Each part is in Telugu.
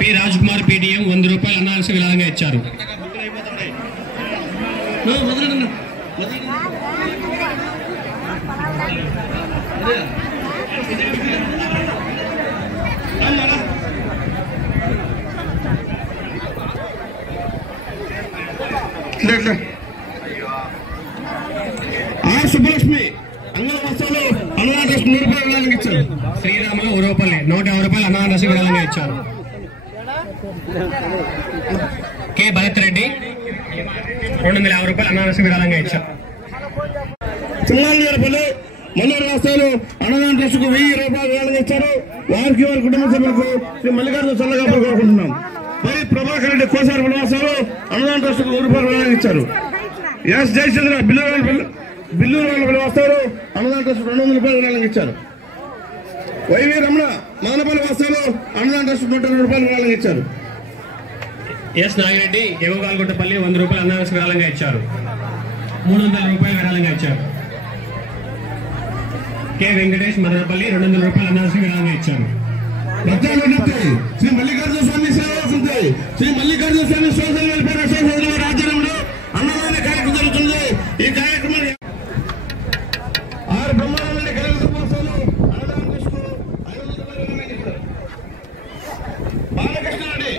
పి రాజ్కుమార్ పీటీఎం 100 రూపాయలు అనాల్సి విరాళంగా ఇచ్చారు. ఆర్ సుబ్బలక్ష్మి అంగళ వస్త్రాలు అన్నదాన ట్రస్ట్ 100 రూపాయలు విరాళంగా ఇచ్చారు. శ్రీరాములు ఉరవపల్లి 150 రూపాయలు అనాల్సి విరాళంగా ఇచ్చారు. కె భరత్ రెడ్డి 250 రూపాయలు అనాల్సి విరాళంగా ఇచ్చారు. సింగాలపల్లి మల్లూరు రాష్ట్రాలు అన్నదాన ట్రస్ట్ కు 1000 రూపాయలు విరాళంగా ఇచ్చారు. వారికి వారి కుటుంబ సభ్యులకు శ్రీ మల్లికార్జున చల్లగా కోరుకుంటున్నాం. మరి ప్రభాకర్ రెడ్డి కోసారి వనవాసాలు అన్నదాన ట్రస్ట్ కు 100 రూపాయలు విరాళంగా ఇచ్చారు. ఎస్ జయచంద్ర బిల్లూరు వాళ్ళ వస్తారు అన్నదాన ట్రస్ట్ 200 రూపాయలు విరాళంగా ఇచ్చారు. వైవి రమణ మదనపల్లి వస్తారు అన్నదాన ట్రస్ట్ 120 రూపాయలు విరాళంగా ఇచ్చారు. ఎస్ నాగిరెడ్డి ఎగోగాల్గుంటపల్లి 100 రూపాయలు అనాల్సి విరాళంగా ఇచ్చారు. 300 రూపాయలు విరాళంగా ఇచ్చారు. కె వెంకటేష్ మదనపల్లి 200 రూపాయలు అనాల్సి విరాళంగా ఇచ్చారు. శ్రీ మల్లికార్జున స్వామి సేవా సంస్థ శ్రీ మల్లికార్జున స్వామి సోషల్ వెల్ఫేర్ అసోసియేషన్ ఆధ్వర్యంలో అన్నదాన కార్యక్రమం జరుగుతుంది. ఈ కార్యక్రమం ఆరు బ్రహ్మాండ కలిసి అన్నదానం చేసుకో 500 రూపాయలు బాలకృష్ణ రెడ్డి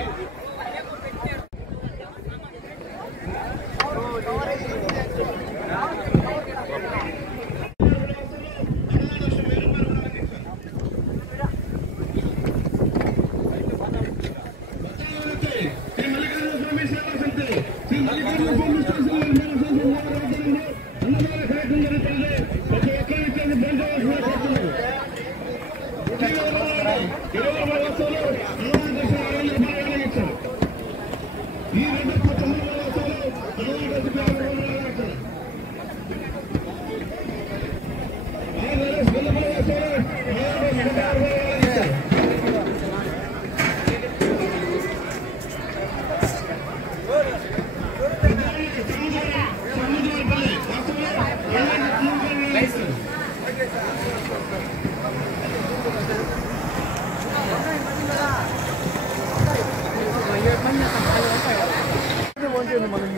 మనం